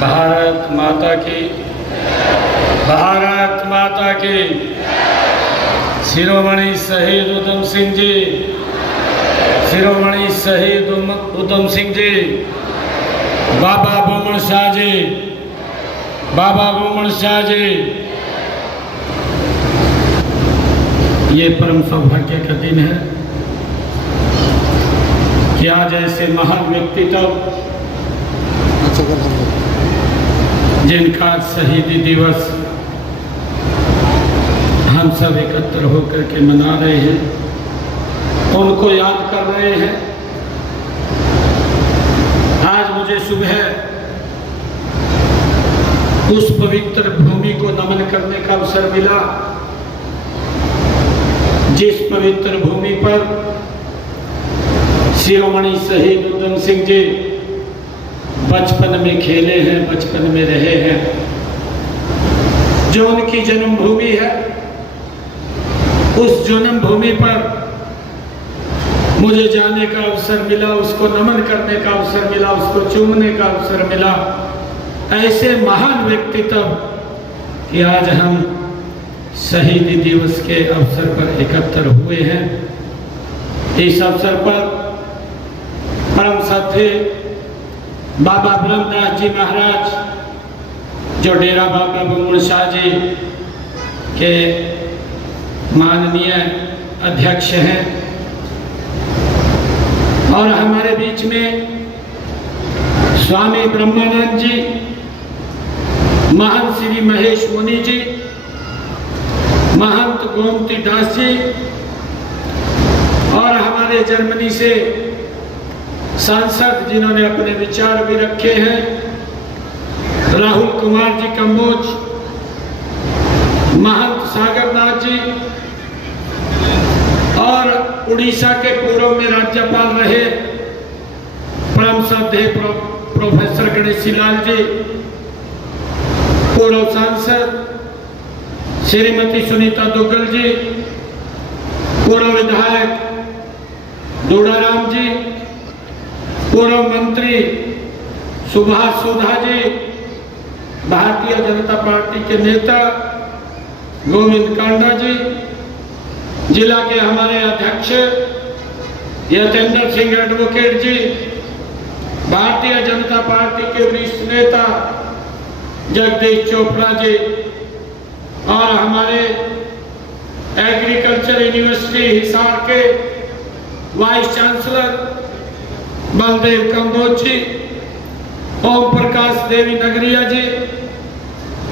भारत माता की, भारत माता की। शिरोमणि शहीद उधम सिंह जी, शिरोमणि शहीद उधम सिंह जी, बाबा बुमन शाह जी, बाबा बुमन शाह जी। ये परम सौभाग्य का दिन है कि आज ऐसे महान व्यक्तित्व जिनका शहीदी दिवस हम सब एकत्र होकर के मना रहे हैं, उनको याद कर रहे हैं। आज मुझे सुबह उस पवित्र भूमि को नमन करने का अवसर मिला जिस पवित्र भूमि पर शिरोमणि शहीद उधम सिंह जी बचपन में खेले हैं, बचपन में रहे हैं। जो उनकी जन्मभूमि है, उस जन्मभूमि पर मुझे जाने का अवसर मिला, उसको नमन करने का अवसर मिला, उसको चूमने का अवसर मिला। ऐसे महान व्यक्तित्व कि आज हम शहीदी दिवस के अवसर पर एकत्र हुए हैं। इस अवसर पर परम सत्य बाबा ब्रह्मदास जी महाराज, जो डेरा बाबा बुमन शाह जी के माननीय अध्यक्ष हैं, और हमारे बीच में स्वामी ब्रह्मानंद जी, महंत श्री महेश मुनि जी, महंत गोमती दास जी, और हमारे जर्मनी से सांसद जिन्होंने अपने विचार भी रखे हैं, राहुल कुमार जी कंबोज, महंत सागरनाथ जी, और उड़ीसा के पूर्व में राज्यपाल रहे परम श्रद्धेय प्रोफेसर गणेशी लाल जी, पूर्व सांसद श्रीमती सुनीता दुग्गल जी, पूर्व विधायक दूड़ाराम जी, पूर्व मंत्री सुभाष सुधा जी, भारतीय जनता पार्टी के नेता गोविंद कांडा जी, जिला के हमारे अध्यक्ष यतेंद्र सिंह एडवोकेट जी, भारतीय जनता पार्टी के वरिष्ठ नेता जगदीश चोपड़ा जी, और हमारे एग्रीकल्चर यूनिवर्सिटी हिसार के वाइस चांसलर बलदेव कंबोज जी, ओम प्रकाश देवी नगरिया जी,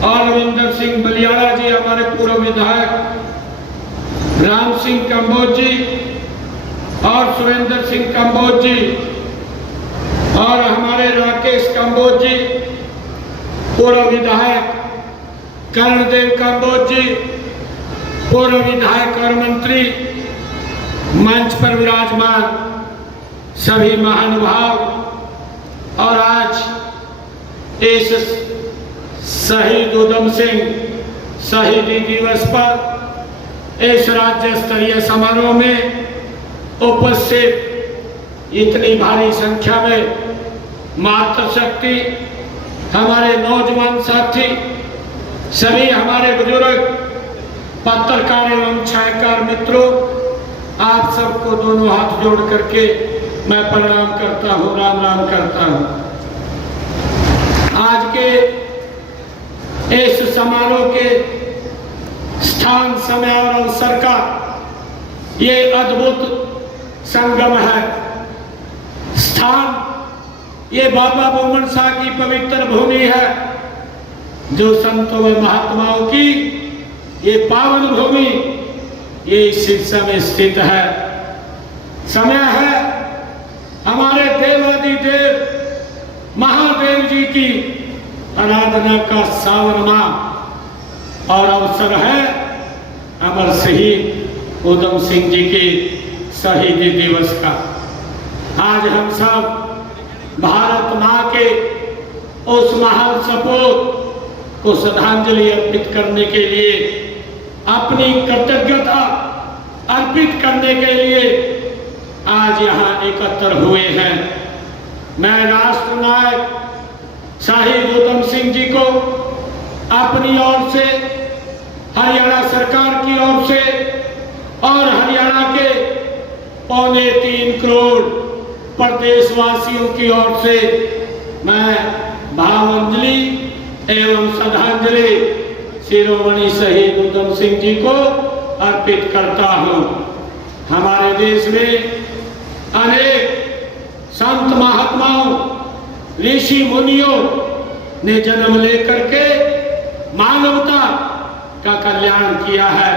और रविंदर सिंह बलियाड़ा जी, हमारे पूर्व विधायक राम सिंह कंबोज जी, और सुरेंद्र सिंह कंबोज जी, और हमारे राकेश कंबोज जी, पूर्व विधायक कर्णदेव कंबोज जी, पूर्व विधायक और मंत्री, मंच पर विराजमान सभी महानुभाव, और आज इस शहीद उधम सिंह शहीदी दिवस पर इस राज्य स्तरीय समारोह में उपस्थित इतनी भारी संख्या में मातृशक्ति, हमारे नौजवान साथी, सभी हमारे बुजुर्ग, पत्रकार एवं छायाकार मित्रों, आप सबको दोनों हाथ जोड़ करके मैं प्रणाम करता हूँ, राम राम करता हूँ। आज के इस समारोह के स्थान, समय और अवसर का ये अद्भुत संगम है। स्थान ये बाबा बुमन शाह की पवित्र भूमि है, जो संतों व महात्माओं की ये पावन भूमि, ये इस सिरसा में स्थित है। समय है हमारे देवादिदेव महादेव जी की आराधना का सावन माह, और अवसर है अमर शहीद उधम सिंह जी के शहीदी दिवस का। आज हम सब भारत माँ के उस महान सपूत को श्रद्धांजलि अर्पित करने के लिए, अपनी कृतज्ञता अर्पित करने के लिए आज यहाँ एकत्र हुए हैं। मैं राष्ट्र नायक शहीद उधम सिंह जी को अपनी ओर से, हरियाणा सरकार की ओर से और हरियाणा के 3.25 करोड़ प्रदेशवासियों की ओर से मैं भावांजलि एवं श्रद्धांजलि शिरोमणि शहीद उधम सिंह जी को अर्पित करता हूं। हमारे देश में अनेक संत महात्माओं, ऋषि मुनियों ने जन्म लेकर के मानवता का कल्याण किया है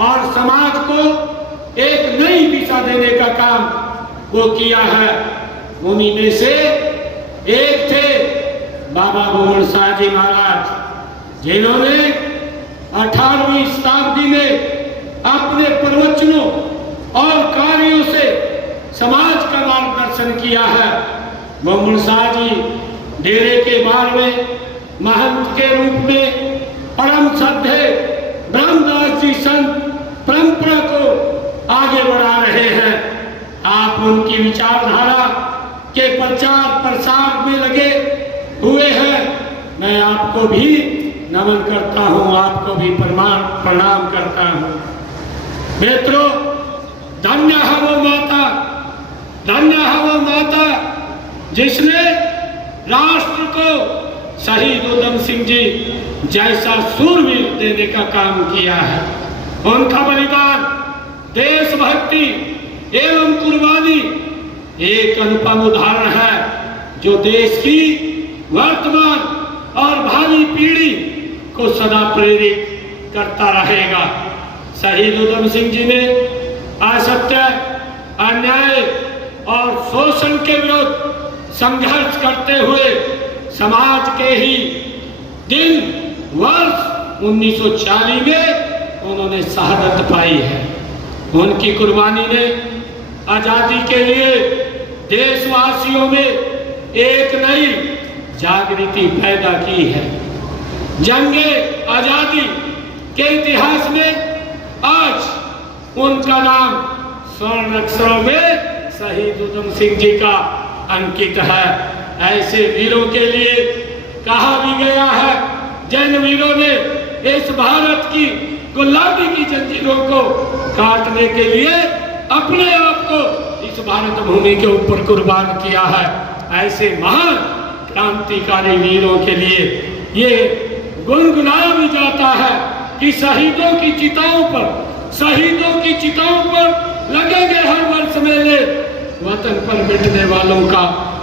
और समाज को एक नई दिशा देने का काम वो किया है। उन्हीं में से एक थे बाबा भूमन शाह जी महाराज, जिन्होंने 18वीं शताब्दी में अपने प्रवचनों और कार्यों से समाज का मार्गदर्शन किया है। भूमन शाह जी डेरे के बार में महंत के रूप में परम श्रद्धेय ब्रह्मदास जी संत परंपरा को आगे बढ़ा रहे हैं। आप उनकी विचारधारा के प्रचार प्रसार में लगे हुए हैं। मैं आपको भी नमन करता हूं, आपको भी प्रणाम करता हूं। मित्रों, धन्य है वो माता, धन्य है वो माता जिसने राष्ट्र को शहीद उधम सिंह जी जैसा सूरवीर देने का काम किया है। उनका बलिदान, देशभक्ति एवं कुर्बानी एक अनुपम उदाहरण है जो देश की वर्तमान और भावी पीढ़ी को सदा प्रेरित करता रहेगा। शहीद उधम सिंह जी ने असत्य, अन्याय और शोषण के विरुद्ध संघर्ष करते हुए समाज के ही दिन वर्ष 1940 में उन्होंने शहादत पाई है। उनकी कुर्बानी ने आजादी के लिए देशवासियों में एक नई जागृति पैदा की है। जंगे आजादी के इतिहास में आज उनका नाम स्वर्ण अक्षरों में शहीद उधम सिंह जी का अंकित है। ऐसे वीरों के लिए कहा भी गया है, जिन वीरों ने इस भारत की गुलामी की जंजीरों को काटने के लिए अपने आप को इस भारत भूमि के ऊपर कुर्बान किया है। ऐसे महान क्रांतिकारी वीरों के लिए ये गुनगुनाया भी जाता है कि शहीदों की चिताओं पर लगेंगे हर वर्ष मेले, वतन पर मिटने वालों का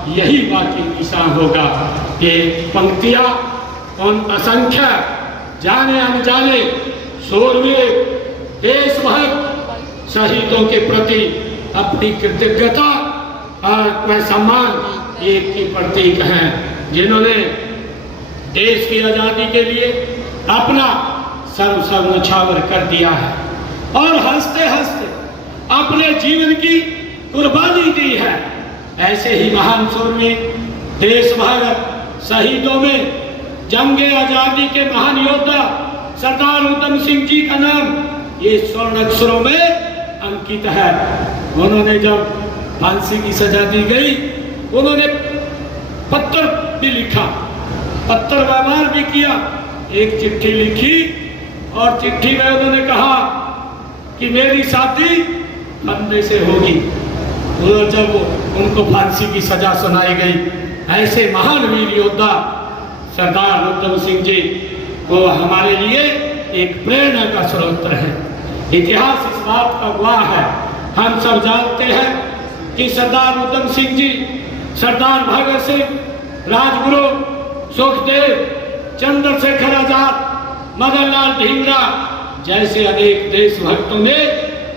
यही बाकी निशान होगा। ये पंक्तियां उन असंख्य जाने अनजाने शूरवीर देशभक्त शहीदों के प्रति अपनी कृतज्ञता और सम्मान एक की प्रतीक हैं, जिन्होंने देश की आजादी के लिए अपना सर्व न्यौछावर कर दिया है और हंसते हंसते अपने जीवन की कुर्बानी दी है। ऐसे ही महान शूरवीर देशभक्त शहीदों में जंगे आजादी के महान योद्धा सरदार उधम सिंह जी का नाम ये स्वर्ण अक्षरों में अंकित है। उन्होंने जब फांसी की सजा दी गई, उन्होंने पत्र भी लिखा, पत्र व्यवहार भी किया, एक चिट्ठी लिखी और चिट्ठी में उन्होंने कहा कि मेरी शादी फंदे से होगी। और जब उनको फांसी की सजा सुनाई गई, ऐसे महान वीर योद्धा सरदार उधम सिंह जी वो हमारे लिए एक प्रेरणा का स्रोत है। इतिहास इस बात का गवाह है। हम सब जानते हैं कि सरदार उधम सिंह जी, सरदार भगत सिंह, राजगुरु सुखदेव, चंद्रशेखर आजाद, मदन लाल ढींगरा जैसे अनेक देशभक्तों ने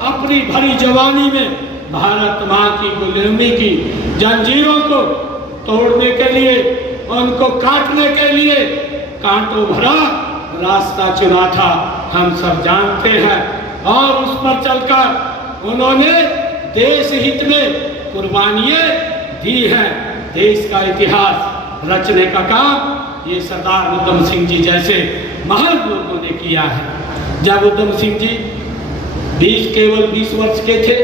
अपनी भरी जवानी में भारत मां की गुलामी की जंजीरों को तोड़ने के लिए, उनको काटने के लिए कांटों भरा रास्ता चुना था, हम सब जानते हैं। और उस पर चलकर उन्होंने देश हित में कुर्बानियां दी हैं। देश का इतिहास रचने का काम ये सरदार उधम सिंह जी जैसे महान लोगों ने किया है। जब उधम सिंह जी केवल 20 वर्ष के थे,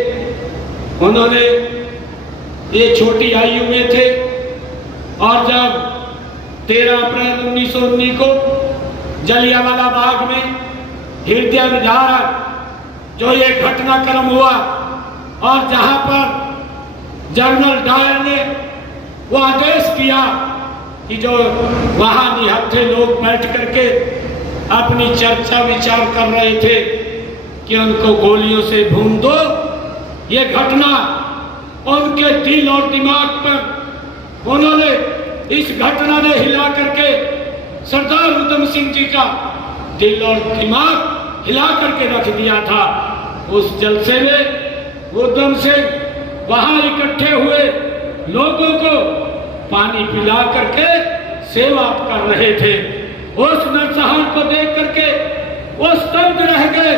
उन्होंने ये छोटी आयु में थे, और जब 13 अप्रैल 1919 को जलियांवाला बाग में हृदय विदारक जो ये घटनाक्रम हुआ और जहां पर जनरल डायर ने वो आदेश किया कि जो वहां निहत्थे लोग बैठ करके अपनी चर्चा विचार कर रहे थे कि उनको गोलियों से भून दो, ये घटना उनके दिल और दिमाग पर उन्होंने इस घटना ने हिला करके सरदार उधम सिंह जी का दिल और दिमाग हिला करके रख दिया था। उस जलसे में उधम सिंह वहां इकट्ठे हुए लोगों को पानी पिला करके सेवा कर रहे थे। उस नरसंहार को देख करके वो स्तब्ध रह गए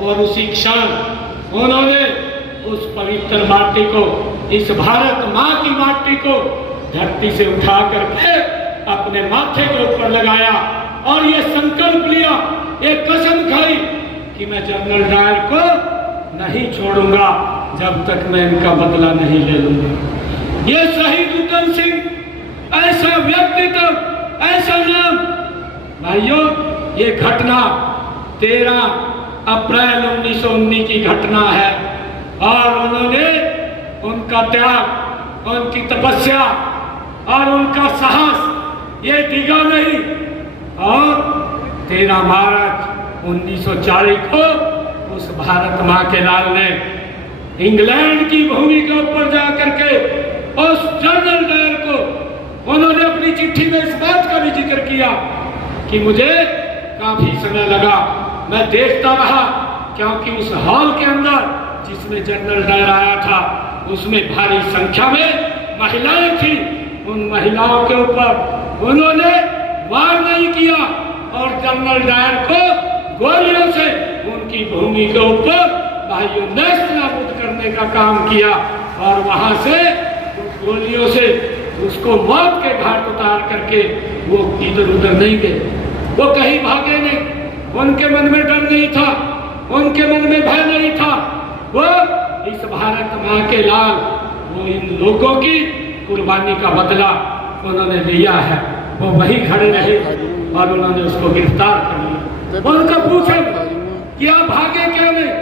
और उसी क्षण उन्होंने उस पवित्र माटी को, इस भारत माँ की माटी को धरती से उठा करके अपने माथे के ऊपर लगाया और ये संकल्प लिया, ये कसम खाई कि मैं जनरल डायर को नहीं छोड़ूंगा जब तक मैं इनका बदला नहीं ले लूंगा। ये शहीद उधम सिंह ऐसा व्यक्तित्व, ऐसा नाम। भाइयों, ये घटना 13 अप्रैल 1919 की घटना है और उन्होंने उनका त्याग, उनकी तपस्या और उनका साहस ये डिगा नहीं। और 13 मार्च 1940 को उस भारत माँ के लाल ने इंग्लैंड की भूमि के ऊपर जाकर के उस जनरल डायर को उन्होंने अपनी चिट्ठी में इस बात का भी जिक्र किया कि मुझे काफी समय लगा, मैं देखता रहा, क्योंकि उस हॉल के अंदर जिसमें जनरल डायर आया था उसमें भारी संख्या में महिलाएं थी। उन महिलाओं के ऊपर उन्होंने वार नहीं किया और जनरल डायर को गोलियों से उनकी भूमि के ऊपर भाइयों नेस्त नाबूद करने का काम किया और वहां से उस गोलियों से उसको मौत के घाट उतार करके वो इधर उधर नहीं गए, वो कहीं भागे नहीं, उनके मन में डर नहीं था, उनके मन में भय नहीं था। वो इस भारत माँ के लाल, वो इन लोगों की कुर्बानी का बदला उन्होंने लिया है। वो वही खड़े रहे और उन्होंने उसको गिरफ्तार कर लिया। उनका पूछा कि आप भागे क्यों नहीं?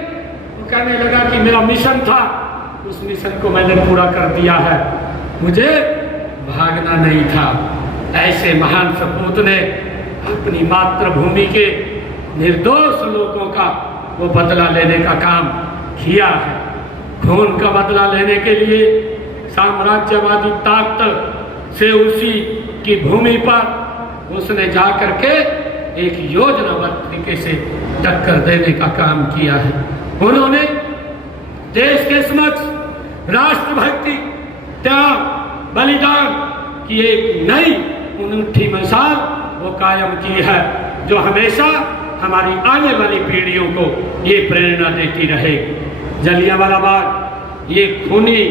वो कहने लगा कि मेरा मिशन था, उस मिशन को मैंने पूरा कर दिया है, मुझे भागना नहीं था। ऐसे महान सपूत ने अपनी मातृभूमि के निर्दोष लोगों का वो बदला लेने का काम किया है। खून का बदला लेने के लिए साम्राज्यवादी ताकत से उसी की भूमि पर उसने जाकर के एक योजनाबद्ध तरीके से टक्कर देने का काम किया है। उन्होंने देश के समक्ष राष्ट्रभक्ति, त्याग, बलिदान की एक नई अनूठी मिसाल वो कायम की है, जो हमेशा हमारी आने वाली पीढ़ियों को ये प्रेरणा देती रहेगी। जलियांवाला बाग ये खूनी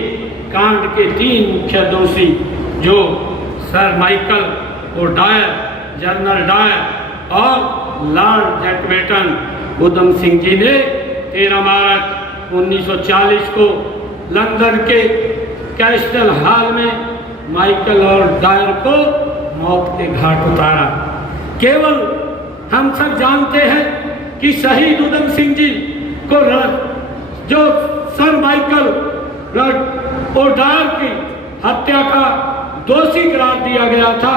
कांड के 3 मुख्य दोषी जो सर माइकल और डायर, जनरल डायर और लॉर्ड माउंटबेटन उधम सिंह जी ने 13 मार्च 1940 को लंदन के कैस्टल हॉल में माइकल और डायर को मौत के घाट उतारा। केवल हम सब जानते हैं कि शहीद उधम सिंह जी को जो सर माइकल और डायर की हत्या का दोषी करार दिया गया था,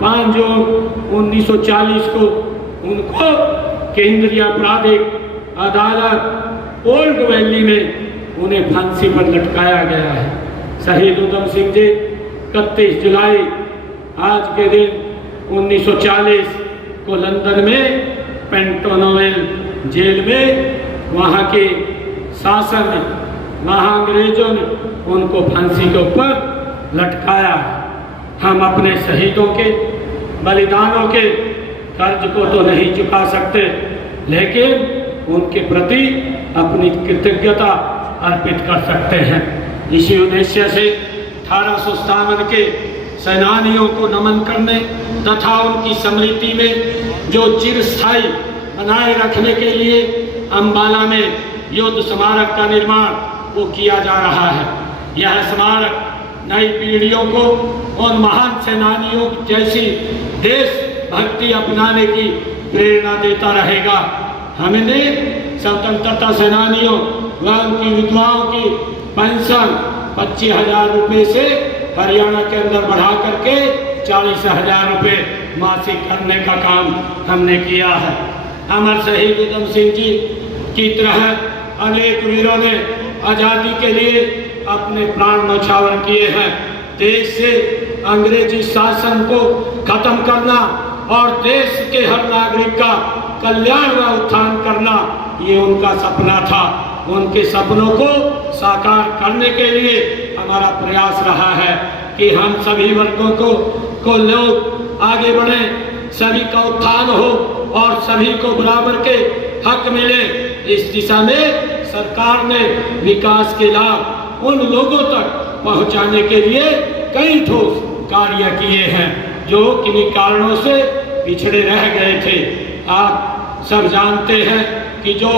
5 जून 1940 को उनको केंद्रीय आपराधिक अदालत ओल्ड वैली में उन्हें फांसी पर लटकाया गया है। शहीद उधम सिंह जी 31 जुलाई आज के दिन 1940 को लंदन में पेंटोनोवेल जेल में वहाँ के शासन ने, वहाँ अंग्रेजों ने उनको फांसी के ऊपर लटकाया। हम अपने शहीदों के बलिदानों के कर्ज को तो नहीं चुका सकते, लेकिन उनके प्रति अपनी कृतज्ञता अर्पित कर सकते हैं। इसी उद्देश्य से 1857 के सेनानियों को नमन करने तथा उनकी स्मृति में जो चिरस्थायी बनाए रखने के लिए अंबाला में युद्ध स्मारक का निर्माण वो किया जा रहा है। यह स्मारक नई पीढ़ियों को उन महान सेनानियों जैसी देशभक्ति अपनाने की प्रेरणा देता रहेगा। हमने स्वतंत्रता सेनानियों व उनकी विधवाओं की पेंशन 25,000 रुपये से हरियाणा के अंदर बढ़ा करके 40,000 रुपये मासिक करने का काम हमने किया है। अमर शहीद उधम सिंह जी की तरह अनेक वीरों ने आज़ादी के लिए अपने प्राण न्यौछावर किए हैं। देश से अंग्रेजी शासन को खत्म करना और देश के हर नागरिक का कल्याण व उत्थान करना, ये उनका सपना था। उनके सपनों को साकार करने के लिए हमारा प्रयास रहा है कि हम सभी वर्गों को लोग आगे बढ़ें, सभी का उत्थान हो और सभी को बराबर के हक मिले। इस दिशा में सरकार ने विकास के लाभ उन लोगों तक पहुंचाने के लिए कई ठोस कार्य किए हैं जो किन्हीं कारणों से पिछड़े रह गए थे। आप सब जानते हैं कि जो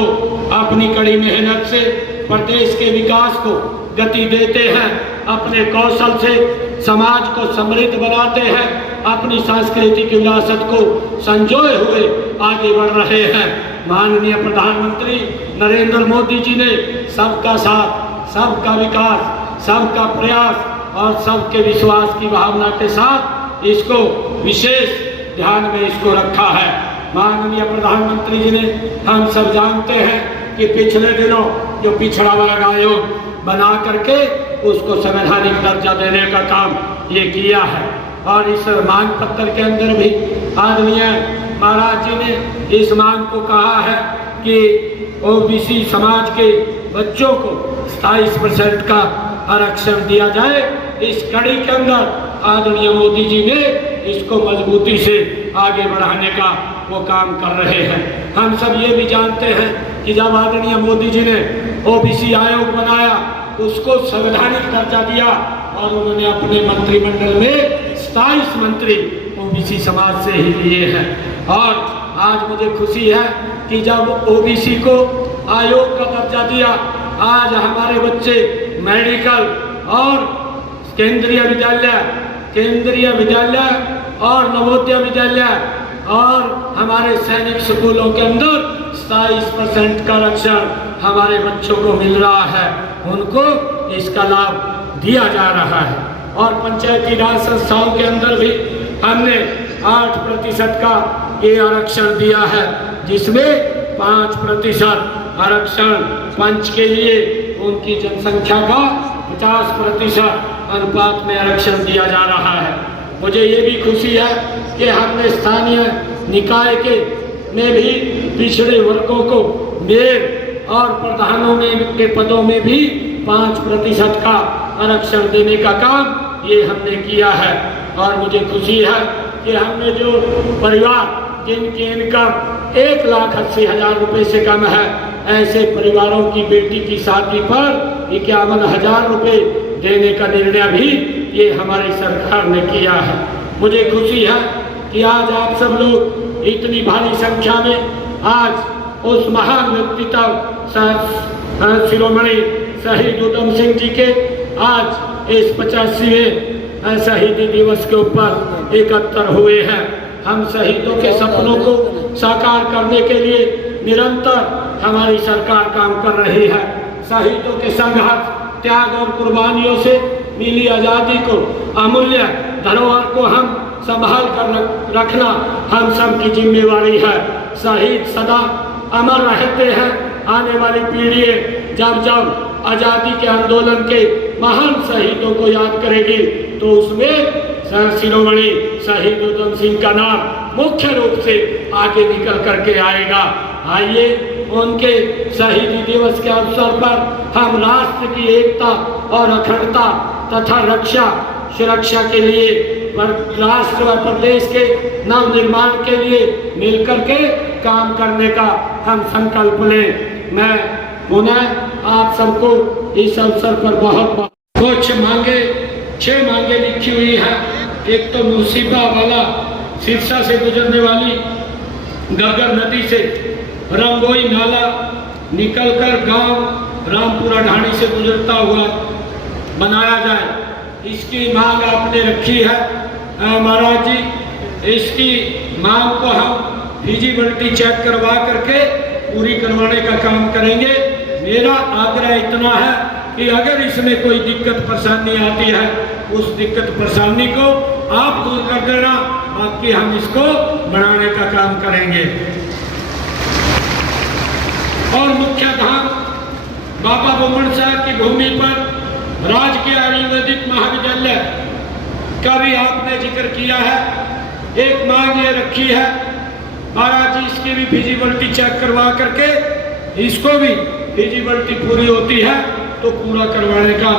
अपनी कड़ी मेहनत से प्रदेश के विकास को गति देते हैं, अपने कौशल से समाज को समृद्ध बनाते हैं, अपनी सांस्कृतिक विरासत को संजोए हुए आगे बढ़ रहे हैं। माननीय प्रधानमंत्री नरेंद्र मोदी जी ने सबका साथ, सबका विकास, सबका प्रयास और सबके विश्वास की भावना के साथ इसको विशेष ध्यान में इसको रखा है। माननीय प्रधानमंत्री जी ने, हम सब जानते हैं कि पिछले दिनों जो पिछड़ा वर्ग आयोग बना करके उसको संवैधानिक दर्जा देने का काम ये किया है और इस मांग पत्र के अंदर भी आदरणीय महाराज जी ने इस मांग को कहा है कि ओबीसी समाज के बच्चों को 27% का आरक्षण दिया जाए। इस कड़ी के अंदर आदरणीय मोदी जी ने इसको मजबूती से आगे बढ़ाने का वो काम कर रहे हैं। हम सब ये भी जानते हैं कि जब आदरणीय मोदी जी ने ओबीसी आयोग बनाया, उसको संवैधानिक दर्जा दिया और उन्होंने अपने मंत्रिमंडल में 27 मंत्री ओबीसी समाज से ही लिए हैं। और आज मुझे खुशी है कि जब ओबीसी को आयोग का दर्जा दिया, आज हमारे बच्चे मेडिकल और केंद्रीय विद्यालय और नवोदय विद्यालय और हमारे सैनिक स्कूलों के अंदर 27% का आरक्षण हमारे बच्चों को मिल रहा है, उनको इसका लाभ दिया जा रहा है। और पंचायती राज संस्थाओं के अंदर भी हमने 8% का ये आरक्षण दिया है, जिसमें 5% आरक्षण पंच के लिए उनकी जनसंख्या का 50% अनुपात में आरक्षण दिया जा रहा है। मुझे ये भी खुशी है कि हमने स्थानीय निकाय में भी पिछड़े वर्गों को मेयर और प्रधानों के पदों में भी 5% का आरक्षण देने का काम ये हमने किया है। और मुझे खुशी है कि हमने जो परिवार जिनकी इनकम 1,80,000 रुपये से कम है, ऐसे परिवारों की बेटी की शादी पर 51,000 रुपये देने का निर्णय भी ये हमारी सरकार ने किया है। मुझे खुशी है कि आज आप सब लोग इतनी भारी संख्या में आज उस महान व्यक्तित्व शिरोमणि शहीद उधम सिंह जी के आज इस 85वें शहीदी दिवस के ऊपर एकत्र हुए हैं। हम शहीदों के सपनों को साकार करने के लिए निरंतर हमारी सरकार काम कर रही है। शहीदों के संघर्ष, त्याग और कुर्बानियों से मिली आज़ादी को, अमूल्य धरोहर को हम संभाल कर रखना हम सब की जिम्मेवारी है। शहीद सदा अमर रहते हैं। आने वाली पीढ़ी जब जब आज़ादी के आंदोलन के महान शहीदों को याद करेगी तो उसमें शिरोमणि शहीद उधम सिंह का नाम मुख्य रूप से आगे निकल करके आएगा। आइए उनके शहीदी दिवस के अवसर पर हम राष्ट्र की एकता और अखंडता तथा रक्षा सुरक्षा के लिए, राष्ट्र व प्रदेश के नव निर्माण के लिए मिलकर के काम करने का हम संकल्प लें। मैं पुनः आप सबको इस अवसर पर बहुत कुछ मांगे, 6 मांगे लिखी हुई है। एक तो मुसीबा वाला सिरसा से गुजरने वाली गगर नदी से रंगोई नाला निकलकर गांव रामपुरा ढाणी से गुजरता हुआ बनाया जाए। इसकी मांग आपने रखी है महाराज जी, इसकी मांग को हम फिजिबिलिटी चेक करवा करके पूरी करवाने का काम करेंगे। मेरा आग्रह इतना है कि अगर इसमें कोई दिक्कत परेशानी आती है, उस दिक्कत परेशानी को आप दूर कर देना, बाकी हम इसको बनाने का काम करेंगे। और मुख्य धाम बाबा बुमन साहब की भूमि पर राजकीय आयुर्वेदिक महाविद्यालय का भी आपने जिक्र किया है। एक मांग ये रखी है महाराज जी, इसकी भी फिजिबिलिटी चेक करवा करके इसको भी फिजिबिलिटी पूरी होती है तो पूरा करवाने का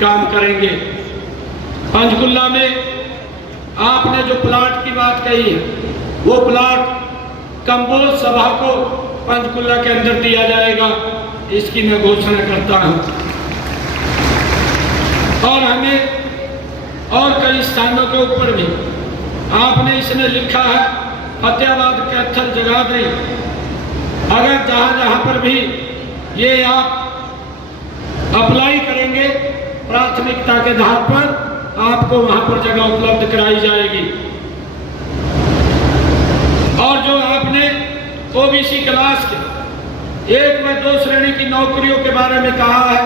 काम करेंगे। पंचकुला में आपने जो प्लाट की बात कही है, वो प्लाट कंबोज सभा को पंचकुला के अंदर दिया जाएगा, इसकी मैं घोषणा करता हूं। और हमें और कई स्थानों के ऊपर भी आपने इसमें लिखा है फतेहाबाद, कैथल, जगाधरी, अगर जहां जहां पर भी ये आप अप्लाई करेंगे प्राथमिकता के आधार पर आपको वहां पर जगह उपलब्ध कराई जाएगी। और जो आपने ओबीसी क्लास के 1 व 2 श्रेणी की नौकरियों के बारे में कहा है,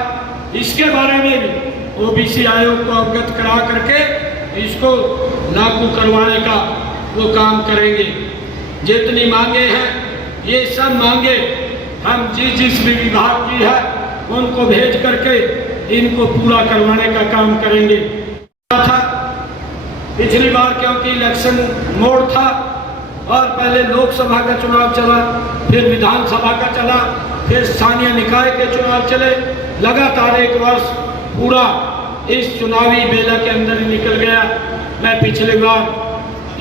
इसके बारे में भी ओबीसी आयोग को अवगत करा करके इसको लागू करवाने का वो काम करेंगे। जितनी मांगे हैं ये सब मांगे हम जिस भी विभाग की है उनको भेज करके इनको पूरा करवाने का काम करेंगे। पिछली बार क्योंकि इलेक्शन मोड था और पहले लोकसभा का चुनाव चला, फिर विधानसभा का चला, फिर स्थानीय निकाय के चुनाव चले, लगातार 1 वर्ष पूरा इस चुनावी बेला के अंदर ही निकल गया। मैं पिछली बार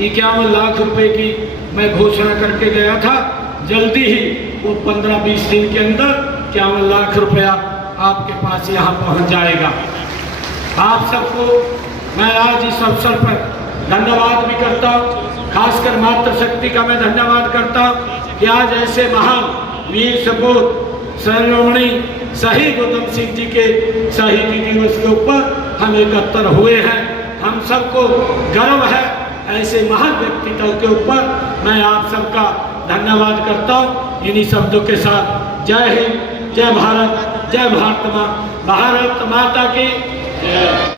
51 लाख रुपए की मैं घोषणा करके गया था, जल्दी ही वो 15-20 दिन के अंदर 51 लाख रुपया आपके पास यहाँ पहुँच जाएगा। आप सबको मैं आज इस अवसर पर धन्यवाद भी करता हूँ, खासकर मातृशक्ति का मैं धन्यवाद करता हूँ कि आज ऐसे महान वीर सपूत शिरोमणि शहीद उधम सिंह जी के शहीदी दिवस के ऊपर हम एकत्र हुए हैं। हम सबको गर्व है ऐसे महान व्यक्तित्व के ऊपर। मैं आप सबका धन्यवाद करता हूँ। इन्हीं शब्दों के साथ जय हिंद, जय भारत, जय भारत माता की।